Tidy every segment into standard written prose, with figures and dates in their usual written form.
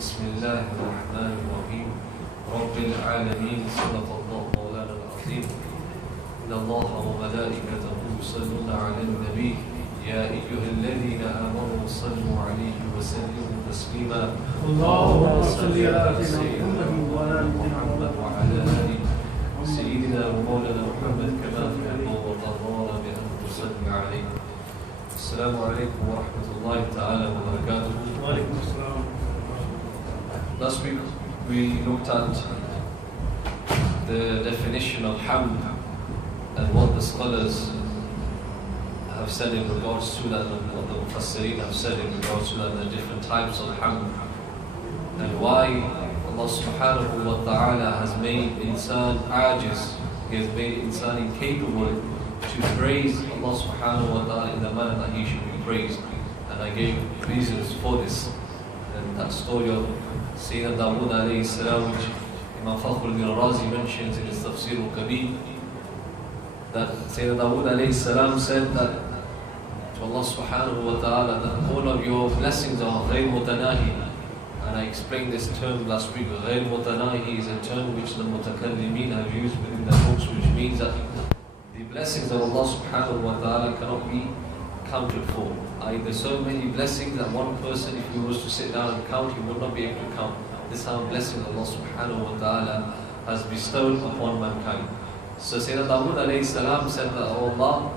بسم الله الرحمن الرحيم رب العالمين صدق الله مولانا العظيم إن الله وملائكته يصلون على النبي يا أيها الذين آمنوا صلوا عليه وسلموا تسليما اللهم صل على سيدنا محمد وعلى آله سيدنا ومولانا محمد كما تحب وترضى بأن تصلي عليه. السلام عليكم ورحمة الله تعالى وبركاته. وعليكم السلام. Last week we looked at the definition of hamd and what the scholars have said in regards to that, and what the mufassirin have said in regards to that, the different types of hamd, and why Allah subhanahu wa ta'ala has made insan ajiz, He has made insan incapable to praise Allah subhanahu wa ta'ala in the manner that he should be praised. And I gave reasons for this. And that story of Sayyidina Dawood alayhi salam, which Imam Fakhruddin al-Razi mentions in his Tafsir al-Kabir, that Sayyidina Dawood alayhi salam said that to Allah subhanahu wa ta'ala that all of your blessings are ghayr mutanahi. And I explained this term last week. Ghayr mutanahi is a term which the mutakallimin have used within their books, which means that the blessings of Allah subhanahu wa ta'ala cannot be counted for. There's so many blessings that one person, if he was to sit down and count, he would not be able to count. This is how blessings Allah subhanahu wa ta'ala has bestowed upon mankind. So Sayyidina Dawood alayhi salam said that, oh Allah,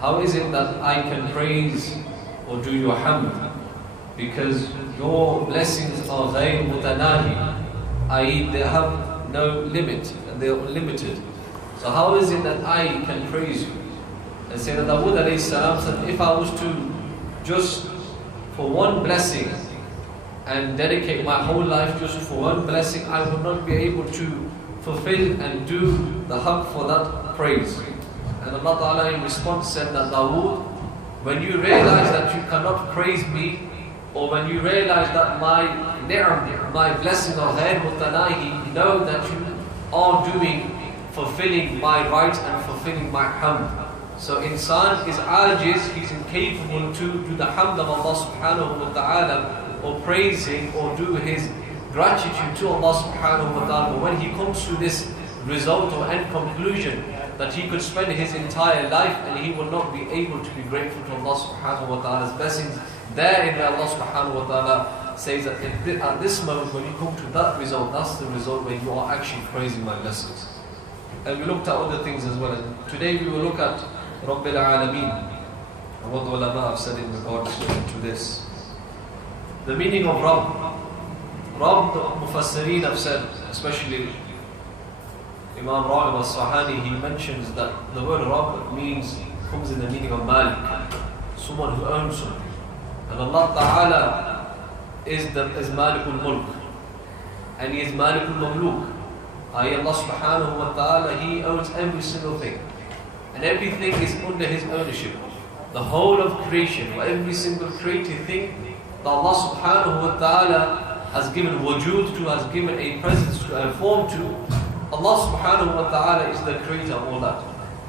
how is it that I can praise or do your hamd? Because your blessings are ghayr mutanahi, i.e. they have no limit and they are unlimited. So how is it that I can praise you? And Sayyidina Dawood alayhi salam said, if I was to just for one blessing and dedicate my whole life just for one blessing, I would not be able to fulfill and do the haqq for that praise. And Allah Ta'ala in response said that, Dawood, when you realize that you cannot praise me, or when you realize that my ni'am, my blessing of ghayr mutanahi, know that you are fulfilling my rights and fulfilling my hamd. So insan is ajiz, he's incapable to do the hamd of Allah subhanahu wa ta'ala, or praising or do his gratitude to Allah subhanahu wa ta'ala. But when he comes to this result or end conclusion that he could spend his entire life and he will not be able to be grateful to Allah subhanahu wa ta'ala's blessings, therein Allah subhanahu wa ta'ala says that at this moment when you come to that result, that's the result when you are actually praising my blessings. And we looked at other things as well. And today we will look at Rabbil Alameen and what the ulama have said in regards to this. The meaning of Rabb. Rabb, the Mufassirin have said, especially Imam Ra'ib al-Sahani, he mentions that the word Rabb comes in the meaning of Malik, someone who owns something. And Allah Ta'ala is Malikul Mulk, and He is Malikul Mamluk. Allah subhanahu wa ta'ala, He owns every single thing. And everything is under His ownership. The whole of creation, or every single created thing that Allah subhanahu wa ta'ala has given wujud to, has given a presence to, a form to, Allah subhanahu wa ta'ala is the creator of all that.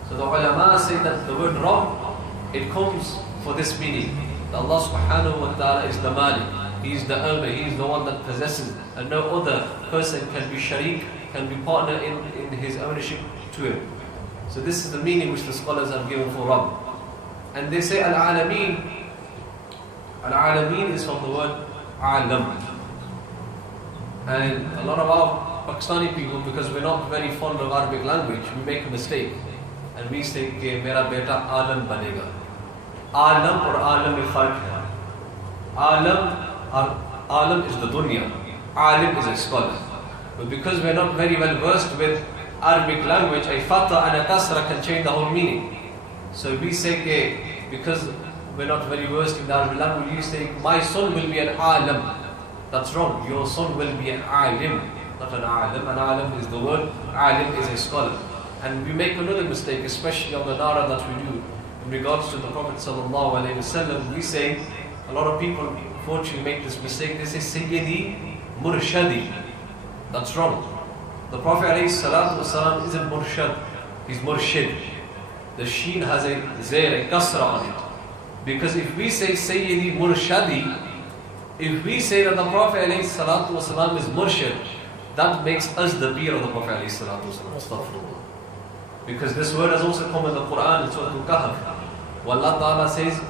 So the ulama say that the word Rabb, it comes for this meaning. That Allah subhanahu wa ta'ala is the Malik. He is the owner, He is the one that possesses, and no other person can be sharik, can be partner in his ownership to Him. So this is the meaning which the scholars have given for Rabb. And they say Al-Alameen. Al-Alameen is from the word Alam. And a lot of our Pakistani people, because we're not very fond of Arabic language, we make a mistake. And we say, कि मेरा बेटा आलम बनेगा. Alam or Alam में फर्क है. Alam is the dunya. Alim is a scholar. But because we're not very well versed with Arabic language, a fatha and a kasra can change the whole meaning. So we say, because we're not very versed in the Arabic language, you say, my son will be an alim. That's wrong. Your son will be an alim, not an alim. An alim is the word, alim is a scholar. And we make another mistake, especially on the nara that we do in regards to the Prophet sallallahu alaihi wasallam. We say, a lot of people unfortunately make this mistake. They say Sayyidi Murshadi. That's wrong. The Prophet ﷺ isn't Murshad, he's Murshid. The sheen has a zair, a kasra on it. Because if we say Sayyidi Murshadi, If we say that the Prophet ﷺ is murshid, that makes us the peer of the Prophet ﷺ. Astaghfirullah. Because this word has also come in the Quran in Surah Al-Kahf. Where Allah Ta'ala says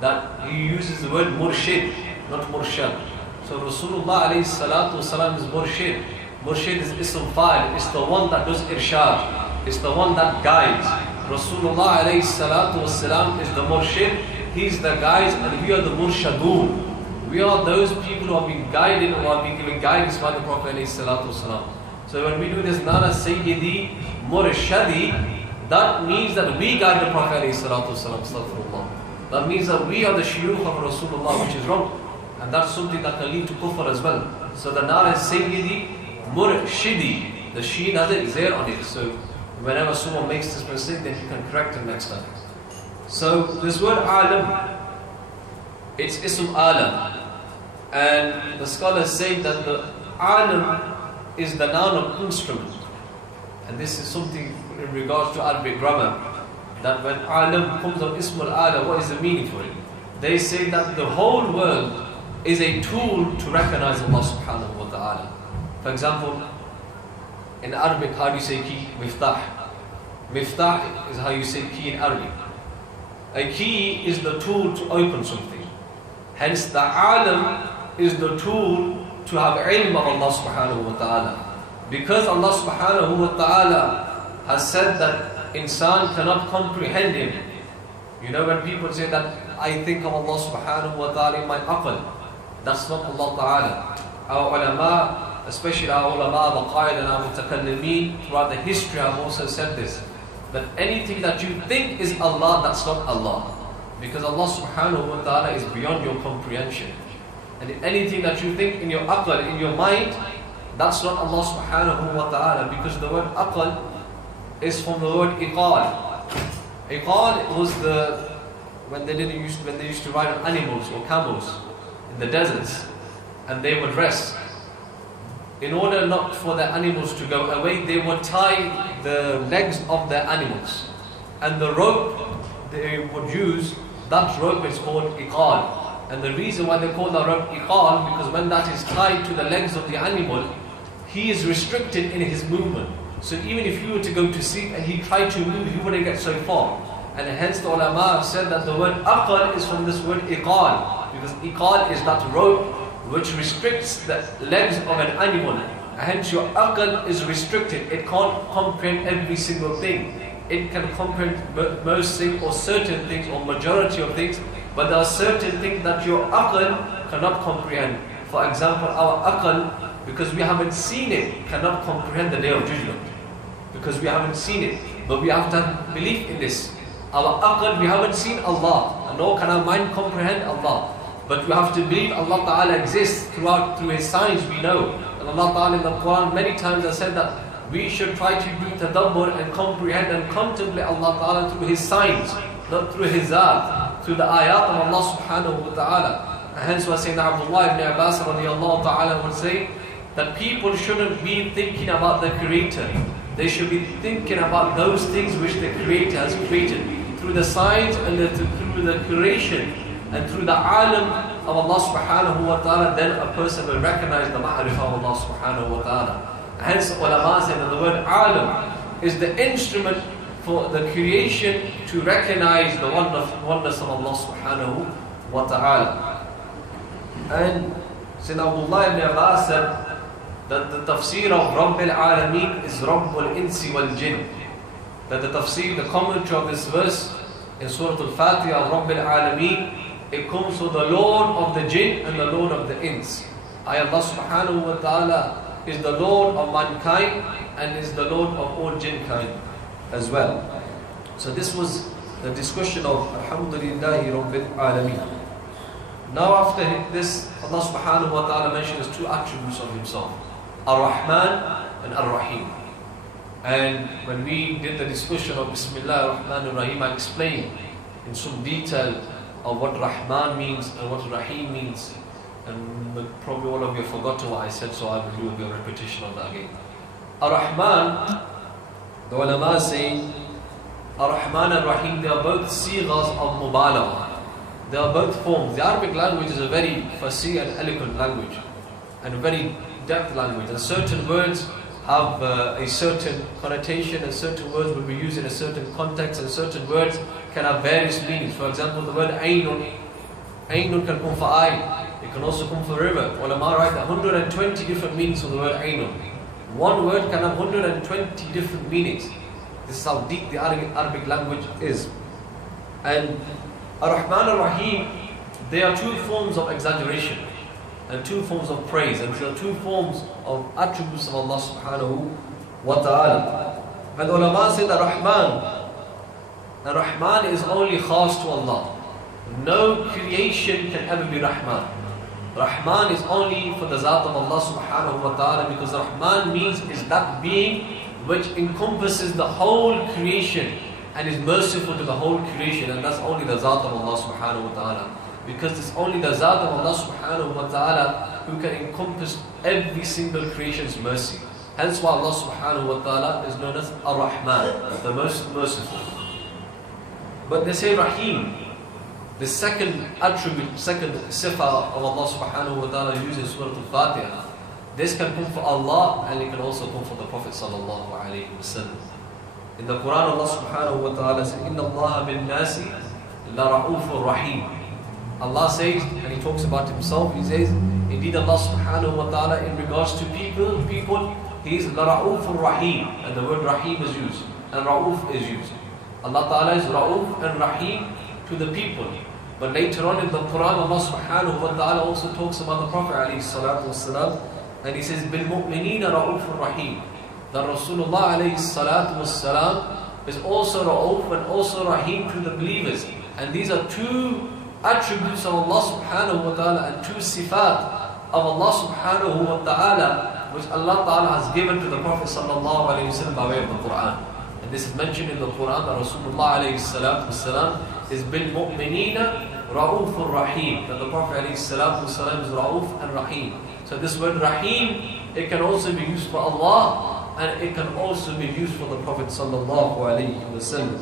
that He uses the word murshid, not murshad. So Rasulullah ﷺ is murshid. Murshid is ism fa'il, it's the one that does irshad, it's the one that guides. Rasulullah ﷺ is the murshid, he's the guide, and we are the murshadun. We are those people who are being guided or are being given guidance by the Prophet ﷺ. So when we do this Nana Sayyidi Murshadi, that means that we guide the Prophet ﷺ. That means that we are the shuyukh of Rasulullah, which is wrong. And that's something that can lead to kufr as well. So the Nana Sayyidi Murshidi, the sheen has it there on it. So whenever someone makes this mistake, then you can correct it next time. So this word alam, it's ism alam. And the scholars say that the alam is the noun of instrument. And this is something in regards to Arabic grammar, that when alam comes of ism al-alam, what is the meaning for it? They say that the whole world is a tool to recognize Allah subhanahu wa ta'ala. For example, in Arabic, how do you say key? Miftah. Miftah is how you say key in Arabic. A key is the tool to open something. Hence, the alam is the tool to have ilm of Allah subhanahu wa ta'ala. Because Allah subhanahu wa ta'ala has said that insan cannot comprehend Him. You know, when people say that I think of Allah subhanahu wa ta'ala in my aql, that's not Allah ta'ala. Our ulama, especially our ulama, the qaid and our mutakallimeen, throughout the history have also said this, that anything that you think is Allah, that's not Allah. Because Allah subhanahu wa ta'ala is beyond your comprehension. And anything that you think in your aql, in your mind, that's not Allah subhanahu wa ta'ala. Because the word aql is from the word iqal. Iqal was when they used to ride on animals or camels in the deserts, and they would rest. In order not for the animals to go away, they would tie the legs of the animals. And the rope they would use, that rope is called iqal. And the reason why they call that rope iqal, because when that is tied to the legs of the animal, he is restricted in his movement. So even if you were to go to sleep and he tried to move, he wouldn't get so far. And hence the ulama have said that the word aqal is from this word iqal. Because iqal is that rope which restricts the legs of an animal. And hence your aql is restricted. It can't comprehend every single thing. It can comprehend most things or certain things or majority of things. But there are certain things that your aql cannot comprehend. For example, our aql, because we haven't seen it, cannot comprehend the Day of Judgment. Because we haven't seen it. But we have to have belief in this. Our aql, we haven't seen Allah. And nor can our mind comprehend Allah. But we have to believe Allah Ta'ala exists through His signs we know. And Allah Ta'ala in the Quran many times has said that we should try to do tadabbur and comprehend and contemplate Allah Ta'ala through His signs, not through His zat, through the ayat of Allah Subhanahu wa Ta'ala. And hence why Sayyidina Abdullah ibn Abbas radiallahu ta'ala would say that people shouldn't be thinking about the Creator. They should be thinking about those things which the Creator has created. Through the signs and through the creation and through the alam of Allah subhanahu wa ta'ala, then a person will recognize the ma'rifah of Allah subhanahu wa ta'ala. Hence ulama say that the word alam is the instrument for the creation to recognize the oneness of Allah subhanahu wa ta'ala. And Sayyidina Abdullah ibn Abbas said that the tafsir of Rabbil Alameen is Rabbul Insi wal Jinn. That the tafsir, the commentary of this verse in Surah Al-Fatiha, Rabbil Alameen, it comes from the Lord of the Jinn and the Lord of the Ins. Allah subhanahu wa ta'ala is the Lord of mankind and is the Lord of all jinn kind as well. So this was the discussion of Alhamdulillahi Rabbil Alameen. Now after this, Allah subhanahu wa ta'ala mentions two attributes of Himself, Ar-Rahman and Ar-Rahim. And when we did the discussion of Bismillah ar-Rahman ar-Rahim, I explained in some detail of what Rahman means and what Rahim means. And probably all of you have forgotten what I said, so I will do a bit of repetition of that again. Ar-Rahman, the ulama say, Ar-Rahman and Rahim, they are both sighas of mubalagha. There are both forms. The Arabic language is a very fasih and eloquent language, and a very depth language. And certain words have a certain connotation, and certain words will be used in a certain context, and certain words can have various meanings. For example, the word aynun. Aynun can come for eye. It can also come for river. Ulama write 120 different meanings for the word aynun. One word can have 120 different meanings. This is how deep the Arabic language is. And Ar-Rahman Ar-Rahim, they are two forms of exaggeration and two forms of praise, and there are two forms of attributes of Allah subhanahu wa ta'ala. And ulama said Ar-Rahman is only khas to Allah. No creation can ever be Rahman. Rahman is only for the Zat of Allah subhanahu wa ta'ala, because Rahman means is that being which encompasses the whole creation and is merciful to the whole creation, and that's only the Zat of Allah subhanahu wa ta'ala. Because it's only the Zat of Allah subhanahu wa ta'ala who can encompass every single creation's mercy. Hence why Allah subhanahu wa ta'ala is known as Ar-Rahman, the most merciful. But they say Rahim, the second attribute, second sifa of Allah subhanahu wa ta'ala used in Surah Al-Fatiha. This can come for Allah, and it can also come for the Prophet sallallahu alayhi wa sallam. In the Quran, Allah subhanahu wa ta'ala says, Inna Allah bin nasi la ra'ufur rahim. Allah says, and He talks about Himself, He says, indeed Allah subhanahu wa ta'ala in regards to people, He is la ra'ufur rahim. And the word rahim is used, and ra'uf is used. Allah ta'ala is ra'uf and rahim to the people. But later on in the Quran, Allah subhanahu wa ta'ala also talks about the Prophet alayhi salatu wasalam, and He says, bil mu'minina ra'ufur rahim. That Rasulullah alayhi salatu wasalam is also ra'uf and also rahim to the believers. And these are two attributes of Allah subhanahu wa ta'ala and two sifat of Allah subhanahu wa ta'ala which Allah ta'ala has given to the Prophet sallallahu alayhi wa sallam by way of the Quran. And this is mentioned in the Quran that Rasulullah alayhi salatu wasalam is bil mu'minina ra'ufur rahim. That the Prophet alayhi salatu wasalam is ra'uf and rahim. So this word rahim, it can also be used for Allah, and it can also be used for the Prophet sallallahu alayhi wa sallam.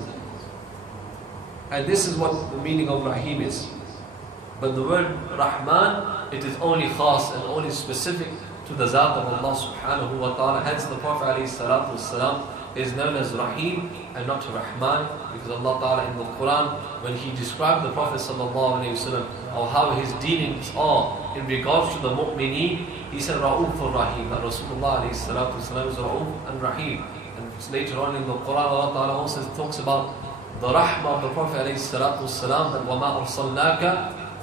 And this is what the meaning of Rahim is. But the word Rahman, it is only khas and only specific to the Zat of Allah subhanahu wa ta'ala. Hence the Prophet alayhi salatu wasalam is known as Rahim and not Rahman, because Allah ta'ala in the Quran, when He described the Prophet sallallahu alayhi wa sallam, or how his dealings are in regards to the mu'mineen, He said Ra'uf Rahim, that Rasulullah alayhi salatu wasalam is Ra'uf and Rahim. And later on in the Quran, Allah ta'ala also talks about the rahmah of the Prophet alayhi salatu wasalam, that وَمَا أَرْسَلْنَاكَ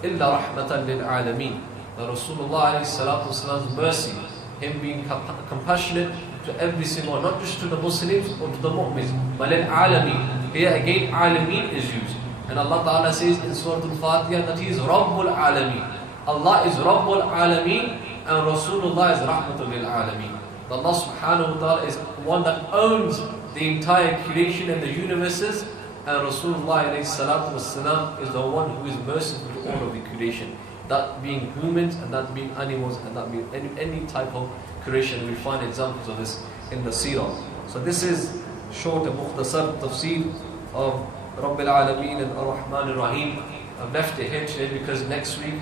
إِلَّا رَحْمَةً لِلْعَالَمِينَ. That Rasulullah alayhi salatu wasalam's mercy, Him being compassionate to every single one, not just to the Muslims or to the mu'mins, but لِلْعَالَمِينَ. Here again, alameen is used. And Allah ta'ala says in Surah Al-Fatiha that He is Rabbul Alameen. Allah is Rabbul Alameen, and Rasulullah is Rahmatul Lil Alameen. Allah subhanahu wa ta'ala is one that owns the entire creation and the universes, and Rasulullah alayhi salatu wasalam is the one who is merciful to all of the creation. That being humans, and that being animals, and that being any type of creation. We find examples of this in the Seerah. So this is short and mukhtasar tafsir of Rabbil Alameen and Ar-Rahman Ar-Rahim. I've left it here today because next week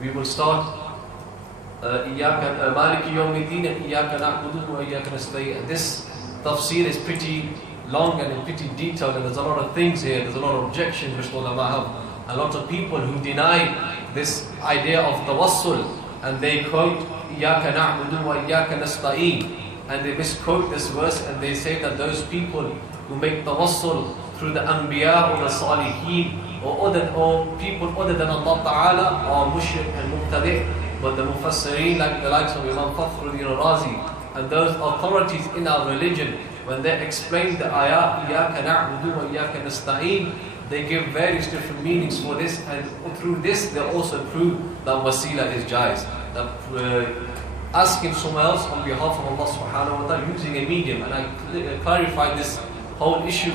we will start Maliki Yawmiddin and Iyaka Na'budu wa Iyaka Nasta'in. And this tafsir is pretty long and pretty detailed, and there's a lot of things here, there's a lot of objections which the ulama have. A lot of people who deny this idea of tawassul, and they quote Iyaka Na'budu wa Iyaka Nasta'in, and they misquote this verse, and they say that those people who make tawassul through the Anbiya or the Salihin or people other than Allah Ta'ala are mushrik and mubtadi'. But the Mufassirin, like the likes of Imam Fakhruddin Razi and those authorities in our religion, when they explain the ayah Iyaka Na'budu wa Iyaka Nasta'in, they give various different meanings for this, and through this they also prove that wasila is jaiz, that asking someone else on behalf of Allah subhanahu wa ta'ala using a medium. And I clarified this whole issue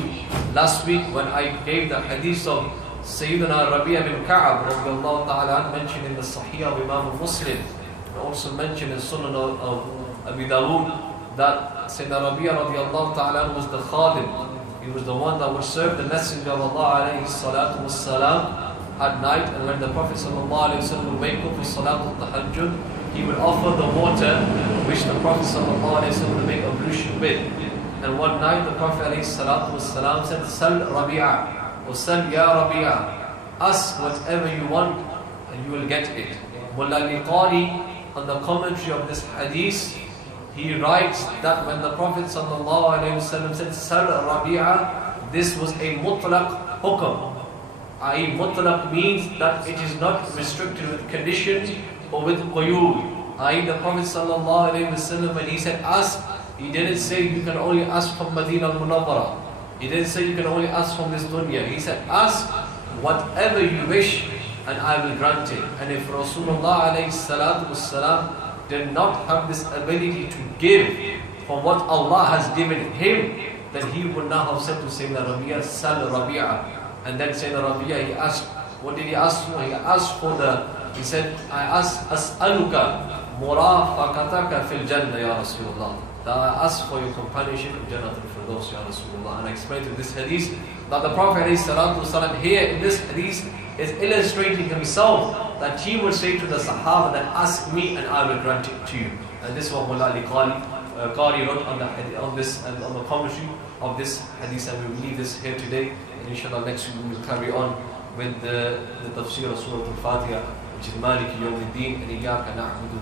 last week when I gave the hadith of Sayyidina Rabi'a bin Ka'ab radiallahu ta'ala, mentioned in the Sahih of Imam Muslim, and also mentioned in Sunan of Abi Dawood, that Sayyidina Rabi'a radiallahu ta'ala was the khadim. He was the one that would serve the Messenger of Allah alayhi salatu wassalam at night, and when the Prophet ﷺ would wake up for Salat al-Tahajjud, he would offer the water which the Prophet ﷺ would make ablution with. And one night the Prophet ﷺ said, Sal Rabi'a, or Sal Ya Rabi'a, ask whatever you want and you will get it. Mullah Liqari, on the commentary of this hadith, he writes that when the Prophet ﷺ said Sal Rabi'a, this was a mutlaq hukm. I.e. mutlaq means that it is not restricted with conditions or with quyud. I.e. the Prophet ﷺ, when he said ask, he didn't say you can only ask from Madinah al-Munawwara. He didn't say you can only ask from this dunya. He said ask whatever you wish and I will grant it. And if Rasulullah ﷺ did not have this ability to give from what Allah has given him, then he would not have said to Sayyidina Rabi'a, Sal Rabi'a. And then Sayyidina Rabi'a, he asked, what did he ask for? He asked for he said, I ask, As'aluka murafaqataka fil jannah ya Rasulullah. That I ask for your companionship in Jannah al-Firdaus ya Rasulullah. And I explained to this hadith that the Prophet ﷺ here in this hadith is illustrating himself that he would say to the Sahaba that ask me and I will grant it to you. And this is what Mullah Qari wrote on this and on the commentary of this hadith, and we will leave this here today. And inshallah next week we will carry on with the tafsir of Surah Al-Fatiha, which is Maliki Yawmiddin and Iyaka na'budu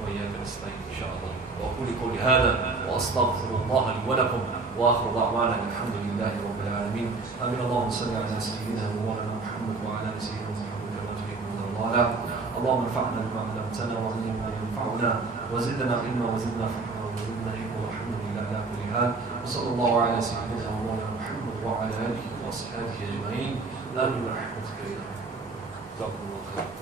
wa iyaka nasta'in, inshallah. وأقول قولي هذا وأستغفر الله لي ولكم وآخر دعوانا الحمد لله رب العالمين آمين. اللهم صل على سيدنا ومولانا محمد وعلى آل سيدنا محمد كما تحب وترضى. اللهم انفعنا بما علمتنا وعلمنا ما ينفعنا وزدنا علما وزدنا فهما وزدنا حكمة والحمد لله على كل حال. وصلى الله على سيدنا ومولانا محمد وعلى آله وأصحابه أجمعين. آمين برحمتك يا رب. جزاكم الله خيرا.